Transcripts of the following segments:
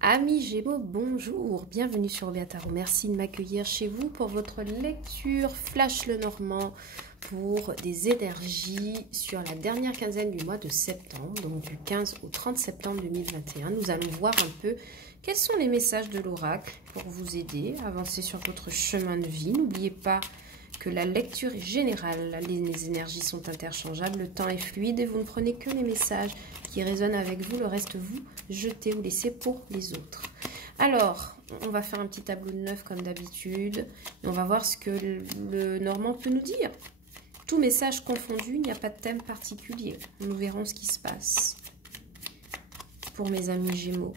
Amis Gémeaux, bonjour, bienvenue sur Léa Tarot. Merci de m'accueillir chez vous pour votre lecture Flash Lenormand pour des énergies sur la dernière quinzaine du mois de septembre, donc du 15 au 30 septembre 2021. Nous allons voir un peu quels sont les messages de l'oracle pour vous aider à avancer sur votre chemin de vie. N'oubliez pas que la lecture est générale, les énergies sont interchangeables, le temps est fluide et vous ne prenez que les messages qui résonnent avec vous, le reste vous jetez ou laissez pour les autres. Alors, on va faire un petit tableau de 9 comme d'habitude et on va voir ce que le Normand peut nous dire. Tout message confondu, il n'y a pas de thème particulier. Nous verrons ce qui se passe. Pour mes amis Gémeaux,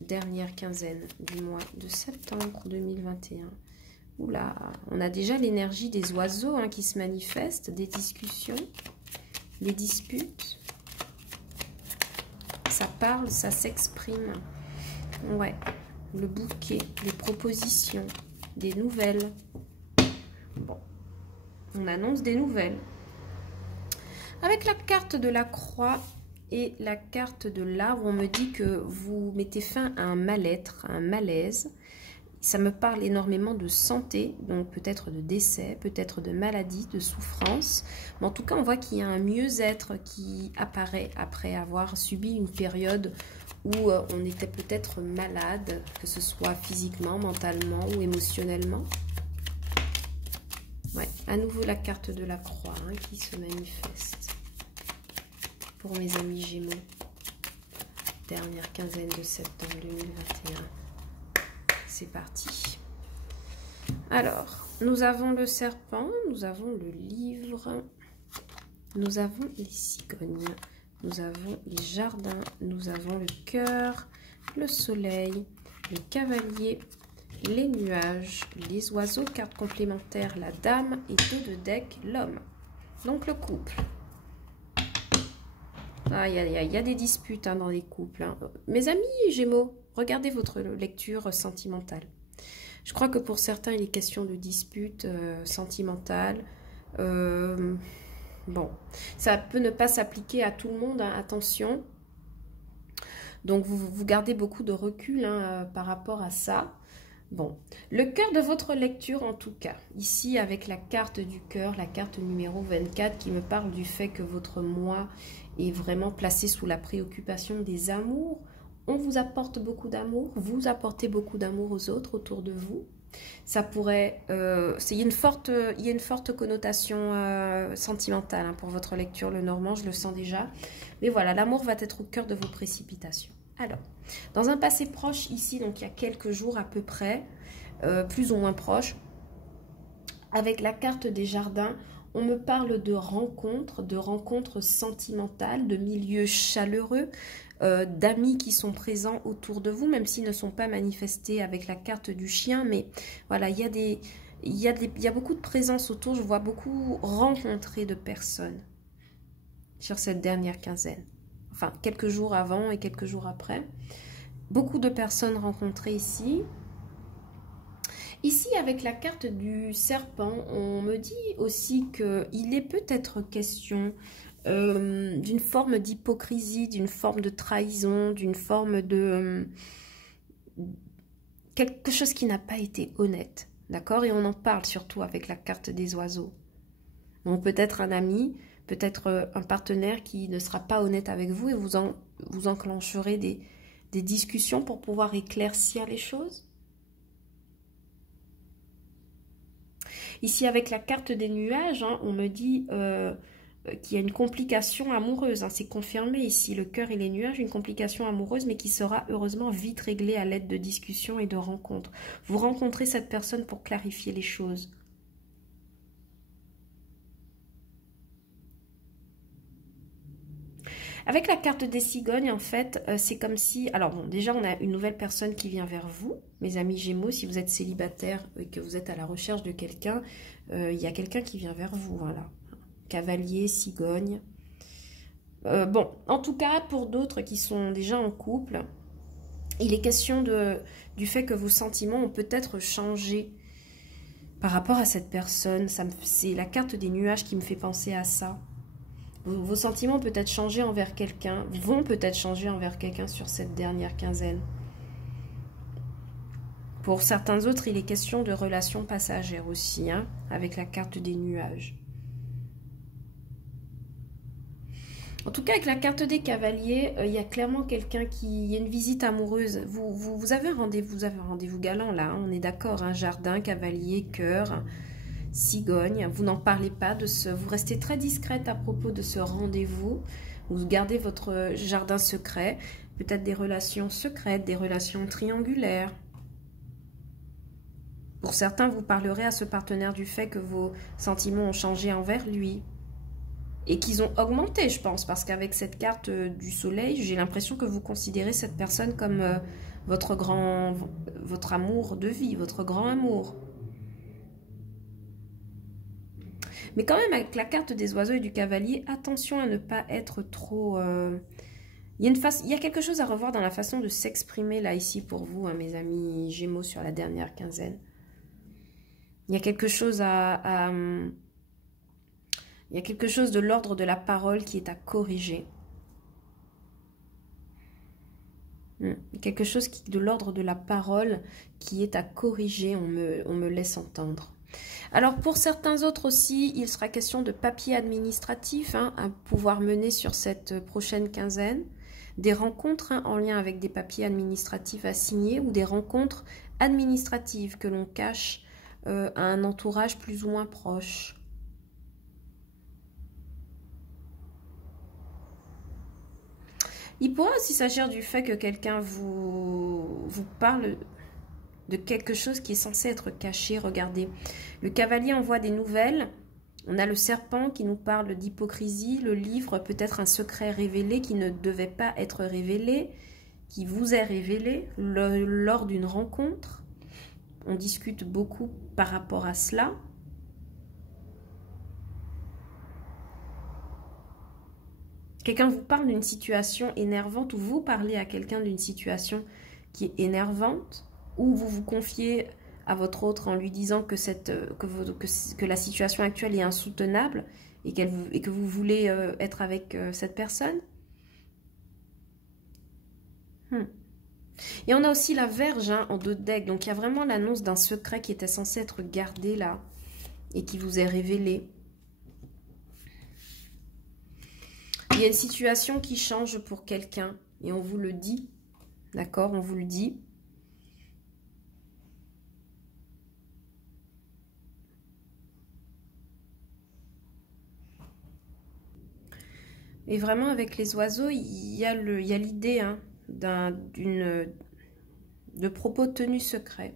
dernière quinzaine du mois de septembre 2021. Oula, on a déjà l'énergie des oiseaux qui se manifestent, des discussions, des disputes. Ça parle, ça s'exprime. Ouais, le bouquet, les propositions, des nouvelles. Bon, on annonce des nouvelles. Avec la carte de la croix et la carte de l'arbre, on me dit que vous mettez fin à un mal-être, à un malaise. Ça me parle énormément de santé, donc peut-être de décès, peut-être de maladie, de souffrance. Mais en tout cas, on voit qu'il y a un mieux-être qui apparaît après avoir subi une période où on était peut-être malade, que ce soit physiquement, mentalement ou émotionnellement. Ouais, à nouveau la carte de la croix qui se manifeste. Pour mes amis Gémeaux, dernière quinzaine de septembre 2021. C'est parti. Alors, nous avons le serpent, nous avons le livre, nous avons les cigognes, nous avons les jardins, nous avons le cœur, le soleil, le cavalier, les nuages, les oiseaux, carte complémentaire, la dame et deux de deck, l'homme. Donc le couple. Ah, il y a des disputes dans les couples. Mes amis Gémeaux, regardez votre lecture sentimentale. Je crois que pour certains, il est question de disputes sentimentales. Bon, ça peut ne pas s'appliquer à tout le monde, attention. Donc, vous gardez beaucoup de recul par rapport à ça. Bon, le cœur de votre lecture en tout cas, ici avec la carte du cœur, la carte numéro 24 qui me parle du fait que votre moi est vraiment placé sous la préoccupation des amours. On vous apporte beaucoup d'amour, vous apportez beaucoup d'amour aux autres autour de vous. Ça pourrait, il y a une forte connotation sentimentale pour votre lecture, le Normand, je le sens déjà. Mais voilà, l'amour va être au cœur de vos précipitations. Alors, dans un passé proche ici, donc il y a quelques jours à peu près, plus ou moins proche, avec la carte des jardins, on me parle de rencontres sentimentales, de milieux chaleureux, d'amis qui sont présents autour de vous, même s'ils ne sont pas manifestés avec la carte du chien, mais voilà, il y a beaucoup de présence autour, je vois beaucoup rencontrer de personnes sur cette dernière quinzaine. Enfin, quelques jours avant et quelques jours après. Beaucoup de personnes rencontrées ici. Ici, avec la carte du serpent, on me dit aussi qu'il est peut-être question d'une forme d'hypocrisie, d'une forme de trahison, d'une forme de... quelque chose qui n'a pas été honnête. D'accord? Et on en parle surtout avec la carte des oiseaux. Donc peut-être un ami, peut-être un partenaire qui ne sera pas honnête avec vous et vous enclencherez des discussions pour pouvoir éclaircir les choses. Ici, avec la carte des nuages, on me dit qu'il y a une complication amoureuse. C'est confirmé ici, le cœur et les nuages, une complication amoureuse, mais qui sera heureusement vite réglée à l'aide de discussions et de rencontres. Vous rencontrez cette personne pour clarifier les choses. Avec la carte des cigognes, en fait, c'est comme si... Alors bon, déjà, on a une nouvelle personne qui vient vers vous. Mes amis Gémeaux, si vous êtes célibataire et que vous êtes à la recherche de quelqu'un, il y a quelqu'un qui vient vers vous, voilà. Cavalier, cigogne. Bon, en tout cas, pour d'autres qui sont déjà en couple, il est question du fait que vos sentiments ont peut-être changé par rapport à cette personne. C'est la carte des nuages qui me fait penser à ça. Vos sentiments peut-être changer envers quelqu'un, vont peut-être changer envers quelqu'un sur cette dernière quinzaine. Pour certains autres, il est question de relations passagères aussi, hein, avec la carte des nuages. En tout cas, avec la carte des cavaliers, il y a clairement quelqu'un qui... Il y a une visite amoureuse. Vous avez un rendez-vous galant là, hein, on est d'accord. Hein, jardin, cavalier, cœur, cigogne. Vous n'en parlez pas de ce... Vous restez très discrète à propos de ce rendez-vous. Vous gardez votre jardin secret. Peut-être des relations secrètes, des relations triangulaires. Pour certains, vous parlerez à ce partenaire du fait que vos sentiments ont changé envers lui. Et qu'ils ont augmenté, je pense, parce qu'avec cette carte du soleil, j'ai l'impression que vous considérez cette personne comme votre amour de vie, votre grand amour. Mais quand même, avec la carte des oiseaux et du cavalier, attention à ne pas être trop... Il y a quelque chose à revoir dans la façon de s'exprimer là, ici, pour vous, hein, mes amis Gémeaux, sur la dernière quinzaine. Il y a quelque chose il y a quelque chose de l'ordre de la parole qui est à corriger. Quelque chose de l'ordre de la parole qui est à corriger, on me laisse entendre. Alors pour certains autres aussi, il sera question de papiers administratifs, hein, à pouvoir mener sur cette prochaine quinzaine. Des rencontres, hein, en lien avec des papiers administratifs à signer ou des rencontres administratives que l'on cache à un entourage plus ou moins proche. Il pourra aussi s'agir du fait que quelqu'un vous parle de quelque chose qui est censé être caché. Regardez, le cavalier envoie des nouvelles. On a le serpent qui nous parle d'hypocrisie. Le livre, peut-être un secret révélé qui ne devait pas être révélé, qui vous est révélé lors d'une rencontre. On discute beaucoup par rapport à cela. Quelqu'un vous parle d'une situation énervante ou vous parlez à quelqu'un d'une situation qui est énervante ou vous vous confiez à votre autre en lui disant que la situation actuelle est insoutenable et que vous voulez être avec cette personne. Et on a aussi la Vierge, hein, en 2 de deck. Donc il y a vraiment l'annonce d'un secret qui était censé être gardé là et qui vous est révélé. Il y a une situation qui change pour quelqu'un et on vous le dit, d'accord, on vous le dit. Et vraiment avec les oiseaux, il y a l'idée, hein, de propos tenus secrets,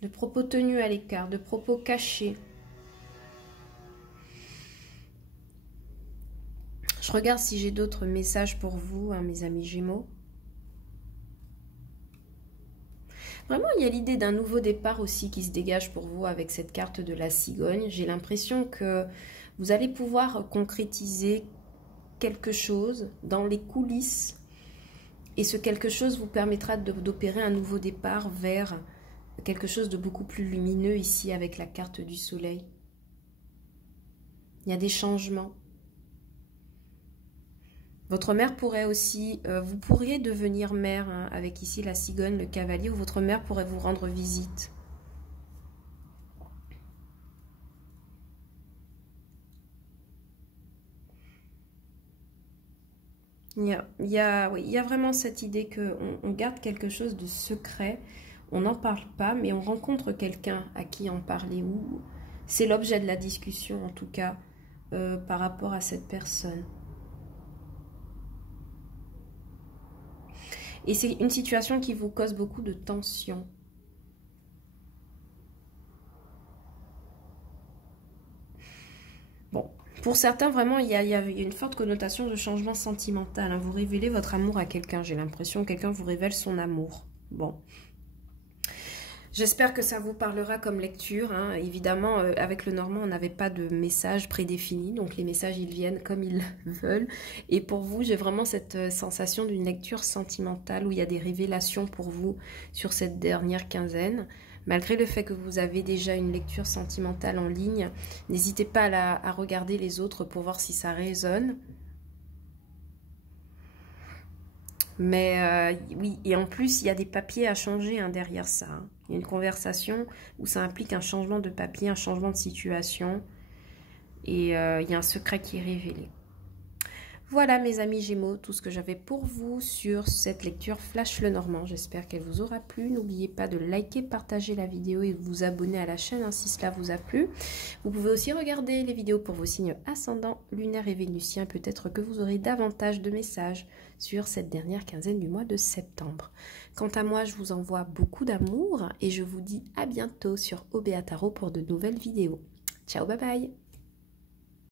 de propos tenus à l'écart, de propos cachés. Je regarde si j'ai d'autres messages pour vous, hein, mes amis Gémeaux. Vraiment, il y a l'idée d'un nouveau départ aussi qui se dégage pour vous avec cette carte de la cigogne. J'ai l'impression que vous allez pouvoir concrétiser quelque chose dans les coulisses. Et ce quelque chose vous permettra d'opérer un nouveau départ vers quelque chose de beaucoup plus lumineux ici avec la carte du soleil. Il y a des changements. Votre mère pourrait aussi, vous pourriez devenir mère, hein, avec ici la cigogne, le cavalier, ou votre mère pourrait vous rendre visite. Il y a vraiment cette idée qu'on garde quelque chose de secret, on n'en parle pas, mais on rencontre quelqu'un à qui en parler, ou c'est l'objet de la discussion en tout cas, par rapport à cette personne. Et c'est une situation qui vous cause beaucoup de tension. Bon, pour certains, vraiment, il y a une forte connotation de changement sentimental. Hein. Vous révélez votre amour à quelqu'un. J'ai l'impression que quelqu'un vous révèle son amour. Bon. J'espère que ça vous parlera comme lecture. Hein. Évidemment, avec le normand, on n'avait pas de message prédéfini. Donc, les messages, ils viennent comme ils veulent. Et pour vous, j'ai vraiment cette sensation d'une lecture sentimentale où il y a des révélations pour vous sur cette dernière quinzaine. Malgré le fait que vous avez déjà une lecture sentimentale en ligne, n'hésitez pas à regarder les autres pour voir si ça résonne. Mais oui, et en plus, il y a des papiers à changer hein, derrière ça. Hein. Il y a une conversation où ça implique un changement de papier, un changement de situation. Et il y a un secret qui est révélé. Voilà mes amis Gémeaux, tout ce que j'avais pour vous sur cette lecture Flash Lenormand. J'espère qu'elle vous aura plu. N'oubliez pas de liker, partager la vidéo et de vous abonner à la chaîne hein, si cela vous a plu. Vous pouvez aussi regarder les vidéos pour vos signes ascendants, lunaires et vénusiens. Peut-être que vous aurez davantage de messages sur cette dernière quinzaine du mois de septembre. Quant à moi, je vous envoie beaucoup d'amour et je vous dis à bientôt sur OBA Tarot pour de nouvelles vidéos. Ciao, bye bye!